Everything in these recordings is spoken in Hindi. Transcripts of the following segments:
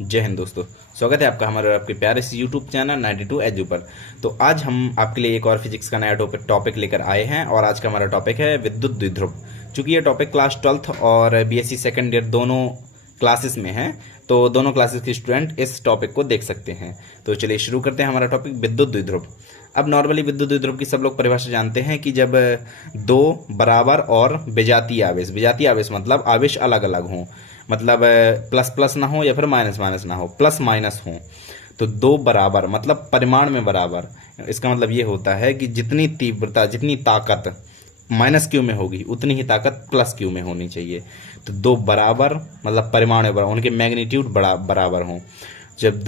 जय हिंद दोस्तों। स्वागत है आपका हमारे और आपके प्यारे से यूट्यूब चैनल 92 एजू पर। तो आज हम आपके लिए एक और फिजिक्स का नया टॉपिक लेकर आए हैं और आज का हमारा टॉपिक है विद्युत द्विध्रुव। चूंकि ये टॉपिक क्लास 12th और बीएससी सेकेंड ईयर दोनों क्लासेस में है, तो दोनों क्लासेस के स्टूडेंट इस टॉपिक को देख सकते हैं। तो चलिए शुरू करते हैं हमारा टॉपिक विद्युत द्विध्रुव। अब नॉर्मली विद्युत द्विध्रुव की सब लोग परिभाषा जानते हैं कि जब दो बराबर और विजातीय आवेश मतलब आवेश अलग अलग हों, मतलब प्लस प्लस ना हो या फिर माइनस माइनस ना हो, प्लस माइनस हो, तो दो बराबर मतलब परिमाण में बराबर। इसका मतलब ये होता है कि जितनी तीव्रता जितनी ताकत माइनस क्यू में होगी उतनी ही ताकत प्लस क्यू में होनी चाहिए। तो दो बराबर मतलब परिमाण में बराबर, उनके मैग्नीट्यूड बराबर हों। जब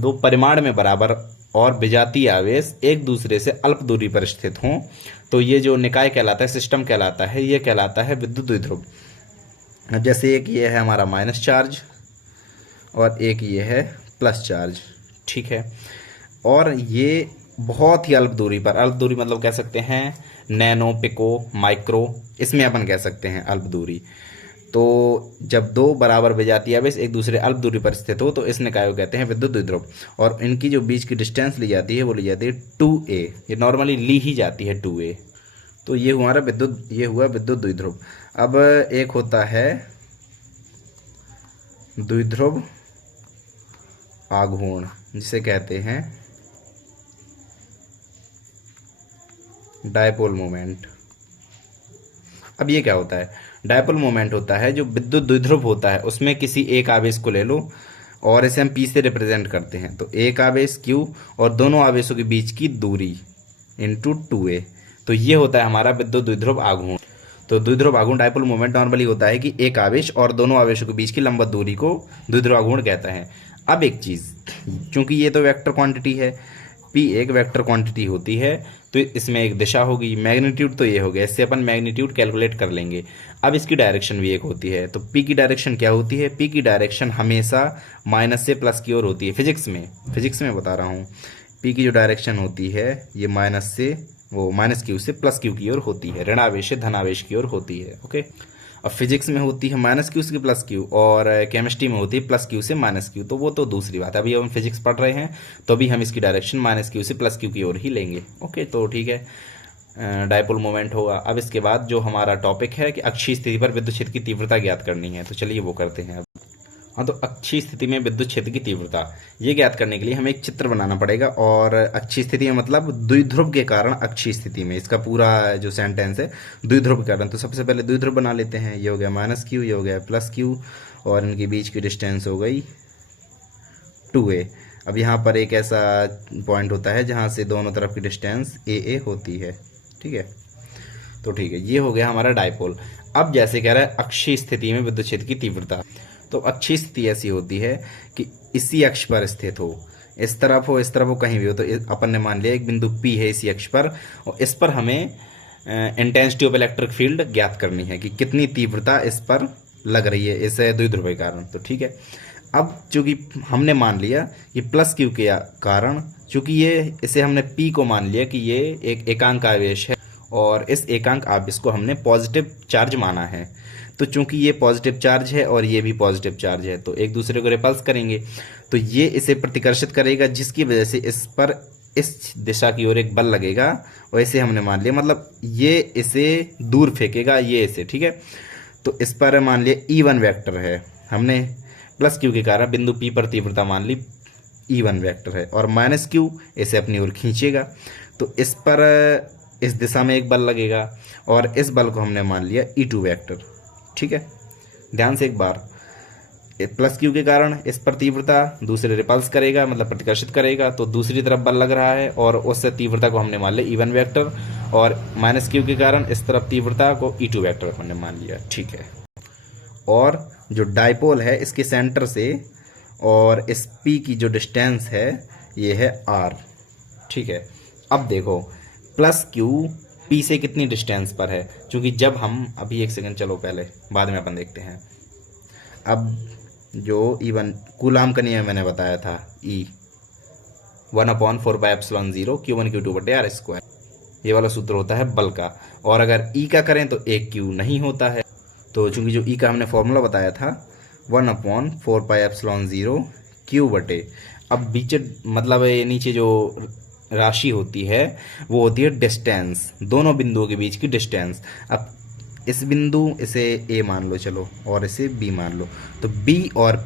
दो परिमाण में बराबर और विजातीय आवेश एक दूसरे से अल्प दूरी पर स्थित हों, तो ये जो निकाय कहलाता है, सिस्टम कहलाता है, ये कहलाता है विद्युत द्विध्रुव। जैसे एक ये है हमारा माइनस चार्ज और एक ये है प्लस चार्ज, ठीक है। और ये बहुत ही अल्प दूरी पर, अल्प दूरी मतलब कह सकते हैं नैनो, पिको, माइक्रो, इसमें अपन कह सकते हैं अल्प दूरी। तो जब दो बराबर विजातीय आवेश एक दूसरे अल्प दूरी पर स्थित हो तो इस निकाय को कहते हैं विद्युत द्विध्रुव। और इनकी जो बीच की डिस्टेंस ली जाती है वो ली जाती है 2a। ये नॉर्मली ली ही जाती है 2a। तो ये हुआ विद्युत द्विध्रुव। अब एक होता है द्विध्रुव आघूर्ण, जिसे कहते हैं डायपोल मोमेंट। अब ये क्या होता है? डायपोल मोमेंट होता है जो विद्युत द्विध्रुव होता है उसमें किसी एक आवेश को ले लो और इसे हम P से रिप्रेजेंट करते हैं। तो एक आवेश Q और दोनों आवेशों के बीच की दूरी इंटू 2a, तो ये होता है हमारा विद्युत द्विध्रुव आघूर्ण। तो द्विध्रुव आघूर्ण डायपोल मोमेंट नॉर्मली होता है कि एक आवेश और दोनों आवेशों के बीच की लंबवत दूरी को द्विध्रुव आघूर्ण कहता है। अब एक चीज़, क्योंकि ये तो वेक्टर क्वांटिटी है, P एक वेक्टर क्वांटिटी होती है, तो इसमें एक दिशा होगी, मैग्नीट्यूड तो ये हो गया, इससे अपन मैग्नीट्यूड कैलकुलेट कर लेंगे। अब इसकी डायरेक्शन भी एक होती है। तो P की डायरेक्शन क्या होती है? P की डायरेक्शन हमेशा माइनस से प्लस की ओर होती है। फिजिक्स में बता रहा हूँ। P की जो डायरेक्शन होती है ये माइनस क्यू से प्लस क्यू की ओर होती है, ऋणावेश से धनावेश की ओर होती है। ओके। अब फिजिक्स में होती है माइनस क्यू से प्लस क्यू और केमिस्ट्री में होती है प्लस क्यू से माइनस क्यू, तो वो तो दूसरी बात है। अभी हम फिजिक्स पढ़ रहे हैं तो अभी हम इसकी डायरेक्शन माइनस क्यू से प्लस क्यू की ओर ही लेंगे। ओके, तो ठीक है, डायपोल मोमेंट होगा। अब इसके बाद जो हमारा टॉपिक है कि अक्षीय स्थिति पर विद्युत क्षेत्र की तीव्रता ज्ञात करनी है, तो चलिए वो करते हैं। हाँ, तो अक्षीय स्थिति में विद्युत क्षेत्र की तीव्रता ये ज्ञात करने के लिए हमें एक चित्र बनाना पड़ेगा। और अक्षीय स्थिति में मतलब द्विध्रुव के कारण अक्षीय स्थिति में, इसका पूरा जो सेंटेंस है द्विध्रुव के कारण। तो सबसे पहले द्विध्रुव बना लेते हैं। ये हो गया माइनस क्यू, ये हो गया प्लस क्यू और इनके बीच की डिस्टेंस हो गई 2a। अब यहाँ पर एक ऐसा पॉइंट होता है जहाँ से दोनों तरफ की डिस्टेंस a होती है, ठीक है। तो ठीक है, ये हो गया हमारा डायपोल। अब जैसे कह रहा है अक्षीय स्थिति में विद्युत क्षेत्र की तीव्रता, तो अक्षीय स्थिति ऐसी होती है कि इसी अक्ष पर स्थित हो, इस तरफ हो, इस तरफ हो, कहीं भी हो। तो अपन ने मान लिया एक बिंदु P है इसी अक्ष पर और इस पर हमें इंटेंसिटी ऑफ इलेक्ट्रिक फील्ड ज्ञात करनी है कि कितनी तीव्रता इस पर लग रही है इस द्विध्रुव के कारण। तो ठीक है, अब चूंकि हमने मान लिया कि प्लस क्यू के कारण, चूंकि इसे हमने P को मान लिया कि ये एक एकांक आवेश है और इस एकांक आवेश को हमने पॉजिटिव चार्ज माना है। तो चूंकि ये पॉजिटिव चार्ज है और ये भी पॉजिटिव चार्ज है, तो एक दूसरे को रिपल्स करेंगे, तो ये इसे प्रतिकर्षित करेगा, जिसकी वजह से इस पर इस दिशा की ओर एक बल लगेगा। और इसे हमने मान लिया मतलब ये इसे दूर फेंकेगा, ये इसे, ठीक है। तो इस पर मान लिया E1 वेक्टर है, हमने प्लस क्यू के कारण बिंदु P पर तीव्रता मान ली E1 वेक्टर है और माइनस क्यू इसे अपनी ओर खींचेगा। तो इस पर इस दिशा में एक बल लगेगा और इस बल को हमने मान लिया E2 वेक्टर, ठीक है। ध्यान से एक बार, प्लस क्यू के कारण इस पर तीव्रता दूसरे रिपल्स करेगा मतलब प्रतिकर्षित करेगा, तो दूसरी तरफ बल लग रहा है और उस तीव्रता को हमने मान लिया E1 वेक्टर और माइनस क्यू के कारण इस तरफ तीव्रता को E2 वेक्टर हमने मान लिया, ठीक है। और जो डायपोल है इसके सेंटर से और इस P की जो डिस्टेंस है ये है R, ठीक है। अब देखो प्लस क्यू P से कितनी डिस्टेंस पर है, क्योंकि जब हम अभी एक सेकंड, चलो पहले बाद में अपन देखते हैं। अब जो E1 कूलाम का नियम मैंने बताया था, E 1/4πε0 Q1 Q2/r², ये वाला सूत्र होता है बल का। और अगर E का करें तो एक Q नहीं होता है। तो चूंकि जो E का हमने फॉर्मूला बताया था 1/4πε0 क्यू बटे, अब बीच मतलब ये नीचे जो राशि होती है वो होती है डिस्टेंस, दोनों बिंदुओं के बीच की डिस्टेंस। अब इस बिंदु इसे ए मान लो चलो, और इसे बी मान लो, तो बी और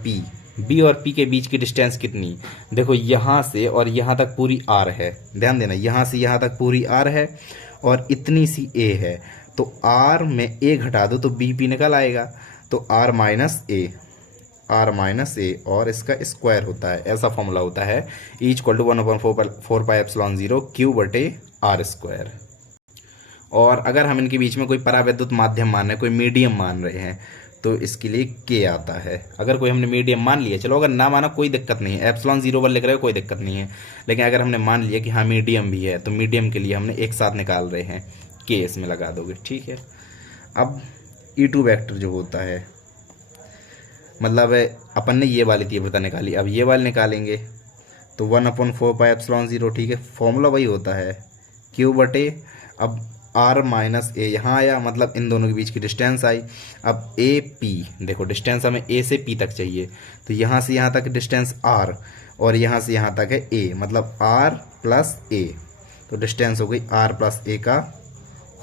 पी के बीच की डिस्टेंस कितनी, देखो यहाँ से और यहाँ तक पूरी आर है, ध्यान देना, यहाँ से यहाँ तक पूरी आर है और इतनी सी ए है, तो आर में ए घटा दो तो बी पी निकल आएगा, तो आर माइनस ए और इसका स्क्वायर होता है, ऐसा फॉर्मूला होता है, E equal to 1/4 pi epsilon 0 Q बटे आर स्क्वायर। और अगर हम इनके बीच में कोई परावैद्युत माध्यम मान रहे हैं, कोई मीडियम मान रहे हैं, तो इसके लिए के आता है। अगर कोई हमने मीडियम मान लिया, चलो अगर ना माना कोई दिक्कत नहीं है, एप्सिलॉन 0 पर लिख रहे हो कोई दिक्कत नहीं है, लेकिन अगर हमने मान लिया कि हाँ मीडियम भी है, तो मीडियम के लिए हमने एक साथ निकाल रहे हैं, के इसमें लगा दोगे, ठीक है। अब E2 वेक्टर जो होता है, मतलब अपन ने ये वाली तीव्रता निकाली, अब ये वाली निकालेंगे, तो 1/4 पाई एप्सिलॉन 0, ठीक है, फॉर्मूला वही होता है क्यू बटे, अब आर माइनस ए यहाँ आया, मतलब इन दोनों के बीच की डिस्टेंस आई। अब ए पी, देखो डिस्टेंस हमें ए से पी तक चाहिए, तो यहाँ से यहाँ तक डिस्टेंस आर और यहाँ से यहाँ तक है ए, मतलब आर प्लस ए, तो डिस्टेंस हो गई आर प्लस ए का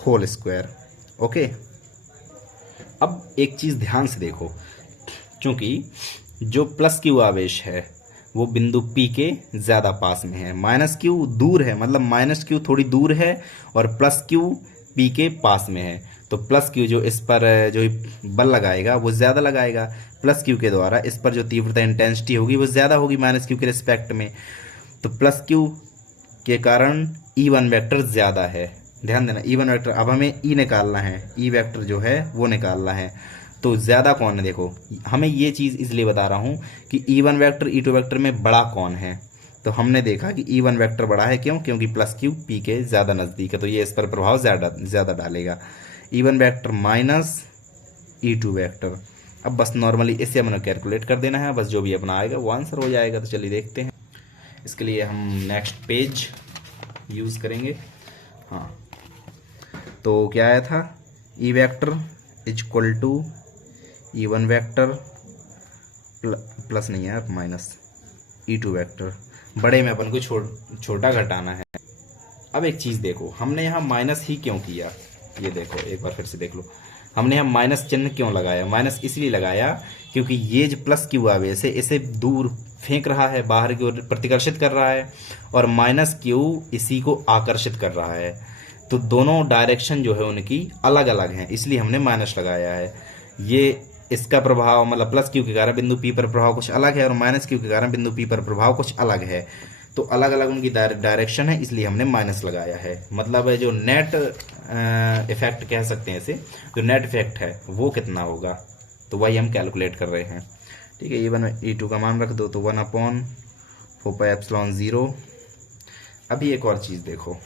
होल स्क्वायर। ओके, अब एक चीज़ ध्यान से देखो, क्योंकि जो प्लस क्यू आवेश है वो बिंदु P के ज़्यादा पास में है, माइनस क्यू दूर है, मतलब माइनस क्यू थोड़ी दूर है और प्लस क्यू P के पास में है, तो प्लस क्यू जो इस पर जो बल लगाएगा वो ज़्यादा लगाएगा, प्लस क्यू के द्वारा इस पर जो तीव्रता इंटेंसिटी होगी वो ज़्यादा होगी माइनस क्यू के रिस्पेक्ट में, तो प्लस क्यू के कारण E1 वेक्टर ज़्यादा है, ध्यान देना E1 वेक्टर। अब हमें E निकालना है, E वेक्टर जो है वो निकालना है, तो ज़्यादा कौन है, देखो हमें ये चीज़ इसलिए बता रहा हूँ कि E1 वेक्टर E2 वेक्टर में बड़ा कौन है, तो हमने देखा कि E1 वेक्टर बड़ा है, क्यों, क्योंकि प्लस क्यू P के ज़्यादा नज़दीक है, तो ये इस पर प्रभाव ज़्यादा डालेगा, E1 vector minus E2 vector. अब बस नॉर्मली इससे हमने कैलकुलेट कर देना है, बस जो भी अपना आएगा वो आंसर हो जाएगा। तो चलिए देखते हैं, इसके लिए हम नेक्स्ट पेज यूज़ करेंगे। हाँ, तो क्या आया था, E vector is equal to E1 vector plus नहीं है माइनस E2 वेक्टर, बड़े में अपन को छोटा घटाना है। अब एक चीज़ देखो, हमने यहाँ माइनस ही क्यों किया, ये देखो एक बार फिर से देख लो, हमने यहाँ माइनस चिन्ह क्यों लगाया, माइनस इसलिए लगाया क्योंकि ये जो प्लस क्यू आवेश है इसे दूर फेंक रहा है, बाहर की ओर प्रतिकर्षित कर रहा है, और माइनस क्यू इसी को आकर्षित कर रहा है, तो दोनों डायरेक्शन जो है उनकी अलग अलग हैं, इसलिए हमने माइनस लगाया है। ये इसका प्रभाव मतलब प्लस क्यू के कारण बिंदु P पर प्रभाव कुछ अलग है और माइनस क्यू के कारण बिंदु P पर प्रभाव कुछ अलग है, तो अलग अलग उनकी डायरेक्शन है, इसलिए हमने माइनस लगाया है। मतलब जो नेट इफेक्ट कह सकते हैं इसे, जो नेट इफेक्ट है वो कितना होगा, तो वही हम कैलकुलेट कर रहे हैं, ठीक है। E1 E2 का मान रख दो, तो 1/4 पाई एप्सिलॉन 0। अभी एक और चीज़ देखो,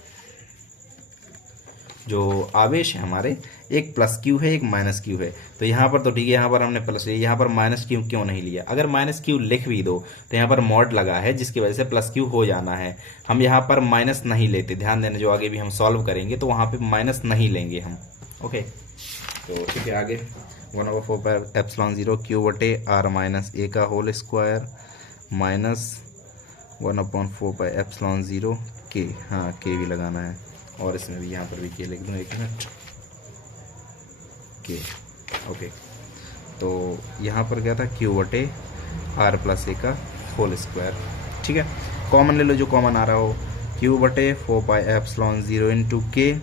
जो आवेश है हमारे, एक प्लस क्यू है एक माइनस क्यू है, तो यहाँ पर तो ठीक है, यहाँ पर हमने प्लस लिया, यहाँ पर माइनस क्यू क्यों नहीं लिया, अगर माइनस क्यू लिख भी दो तो यहाँ पर मॉड लगा है जिसकी वजह से प्लस क्यू हो जाना है, हम यहाँ पर माइनस नहीं लेते, ध्यान देना, जो आगे भी हम सॉल्व करेंगे तो वहाँ पे माइनस नहीं लेंगे हम। ओके, तो ठीक है, आगे 1/4 पर एप्सिलॉन 0 क्यू बटे आर माइनस ए का होल स्क्वायर माइनस 1/4 पर एप्सिलॉन 0 के, हाँ के भी लगाना है, और इसमें भी यहाँ पर भी के लिख दूँ, एक मिनट, के। ओके, तो यहाँ पर क्या था, क्यू बटे आर प्लस ए का होल स्क्वायर, ठीक है। कॉमन ले लो जो कॉमन आ रहा हो, क्यू बटे 4 पाई एप्सिलॉन 0 इंटू के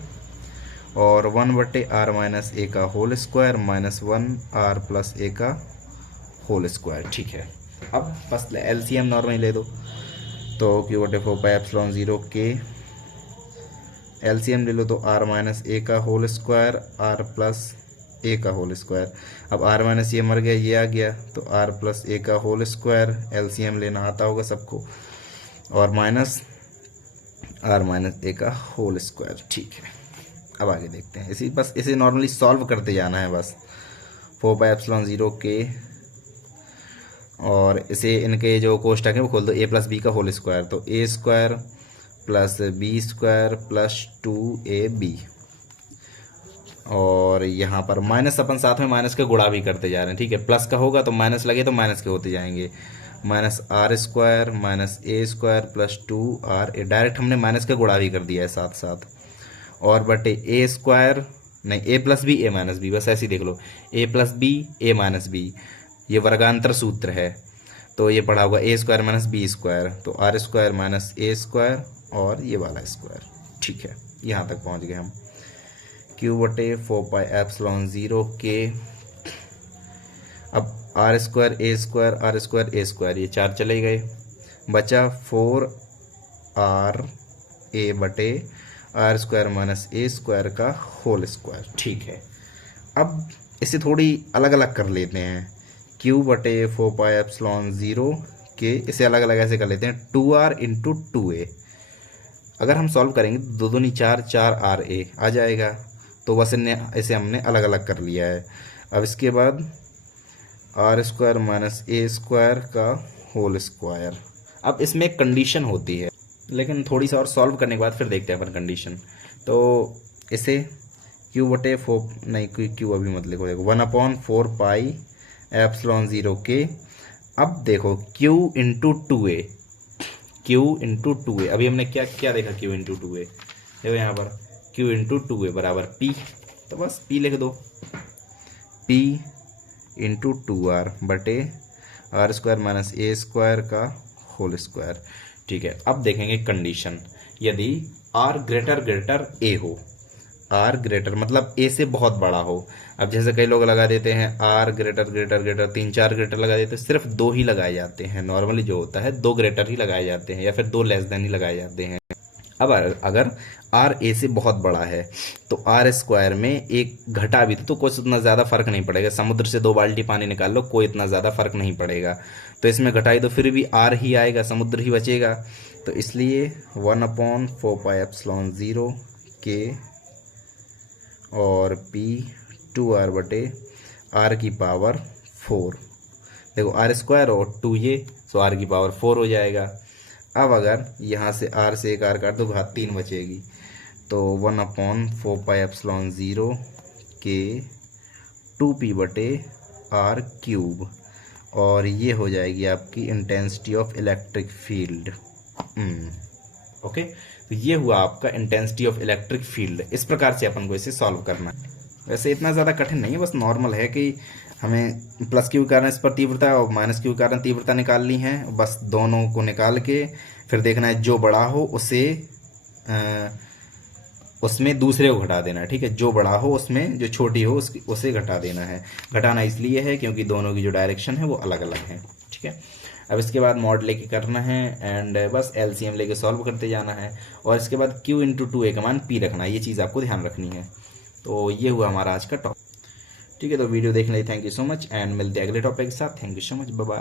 और 1 बटे आर माइनस ए का whole square minus 1 R plus A का होल स्क्वायर, ठीक है। अब बस एलसीएम नॉर्मली ले दो, तो क्यू बटे 4 पाई एप्सिलॉन 0 के एलसीएम ले लो, तो आर माइनस ए का whole square are plus A का होल स्क्वायर। अब आर माइनस ये मर गया, ये आ गया, तो आर प्लस ए का होल स्क्वायर, एलसीएम लेना आता होगा सबको, और माइनस आर माइनस ए का होल स्क्वायर, ठीक है। अब आगे देखते हैं, इसी बस इसे नॉर्मली सॉल्व करते जाना है बस, 4 पाई एप्सिलॉन 0 के, और इसे इनके जो कोष्टक है वो खोल दो, ए प्लस बी का होल स्क्वायर, तो A square plus B square plus 2ab, और यहाँ पर माइनस अपन साथ में माइनस का गुणा भी करते जा रहे हैं, ठीक है, प्लस का होगा तो माइनस लगे तो माइनस के होते जाएंगे, minus R square minus A square plus 2r A, direct हमने माइनस का गुणा भी कर दिया है साथ साथ, और बटे ए स्क्वायर, नहीं A plus B A minus B, बस ऐसे ही देख लो, A plus B A minus B, ये वर्गांतर सूत्र है, तो ये पढ़ा होगा A square minus B square, तो R square minus A square और ये वाला स्क्वायर। ठीक है, यहाँ तक पहुँच गए हम। क्यू बटे 4πε0 के, अब R square A square R square A square, ये 4 चले गए, बचा 4r ए बटे R square minus A square का होल स्क्वायर। ठीक है, अब इसे थोड़ी अलग अलग कर लेते हैं। क्यू बटे 4πε0 के, इसे अलग अलग ऐसे कर लेते हैं 2r इंटू 2a। अगर हम सॉल्व करेंगे तो 2 दूनी 4, 4ra आ जाएगा, तो बस इसे हमने अलग अलग कर लिया है। अब इसके बाद R square minus A square का होल स्क्वायर। अब इसमें एक कंडीशन होती है, लेकिन थोड़ी सा और सॉल्व करने के बाद फिर देखते हैं अपन कंडीशन। तो इसे क्यू बटे 4, नहीं क्यू अभी मत लिखो, देखो 1/4πε0 के। अब देखो Q into 2a, Q into 2a, अभी हमने क्या क्या देखा, क्यू इंटू 2a, देखो यहाँ पर क्यू इंटू 2a बराबर p, तो बस p लिख दो, p इंटू 2r बटे R square minus A square का होल स्क्वायर। ठीक है, अब देखेंगे कंडीशन, यदि r ग्रेटर ग्रेटर a हो, r ग्रेटर मतलब a से बहुत बड़ा हो। अब जैसे कई लोग लगा देते हैं r greater greater greater, 3-4 greater लगा देते हैं, सिर्फ 2 ही लगाए जाते हैं। नॉर्मली जो होता है 2 ग्रेटर ही लगाए जाते हैं, या फिर 2 लेस देन ही लगाए जाते हैं। अब अगर r a से बहुत बड़ा है तो आर स्क्वायर में एक घटा भी तो कुछ इतना ज़्यादा फर्क नहीं पड़ेगा। समुद्र से 2 बाल्टी पानी निकाल लो, कोई इतना ज़्यादा फर्क नहीं पड़ेगा। तो इसमें घटाई तो फिर भी r ही आएगा, समुद्र ही बचेगा। तो इसलिए 1/4πε0 के और p 2r बटे r की पावर 4, देखो आर स्क्वायर और 2 ये, तो r की पावर 4 हो जाएगा। अब अगर यहाँ से r से एक r काट दो, घात 3 बचेगी, तो 1/4πε0 के 2p बटे r क्यूब, और ये हो जाएगी आपकी intensity of electric field. Okay, तो ये हुआ आपका इंटेंसिटी ऑफ इलेक्ट्रिक फील्ड। इस प्रकार से अपन को इसे सॉल्व करना है। वैसे इतना ज़्यादा कठिन नहीं है, बस नॉर्मल है कि हमें प्लस क्यू के कारण इस पर तीव्रता और माइनस क्यू के कारण तीव्रता निकालनी है। बस दोनों को निकाल के फिर देखना है जो बड़ा हो उसे उसमें दूसरे को घटा देना है। ठीक है, जो बड़ा हो उसमें जो छोटी हो उसे घटा देना है। घटाना इसलिए है क्योंकि दोनों की जो डायरेक्शन है वो अलग अलग है। ठीक है, अब इसके बाद मॉड लेके करना है एंड बस एलसीएम लेके सॉल्व करते जाना है, और इसके बाद q इंटू 2a का मान p रखना है। ये चीज़ आपको ध्यान रखनी है। तो ये हुआ हमारा आज का टॉपिक। ठीक है, तो वीडियो देखने के लिए thank you so much, and मिलते हैं अगले टॉपिक के साथ। Thank you so much, bye bye.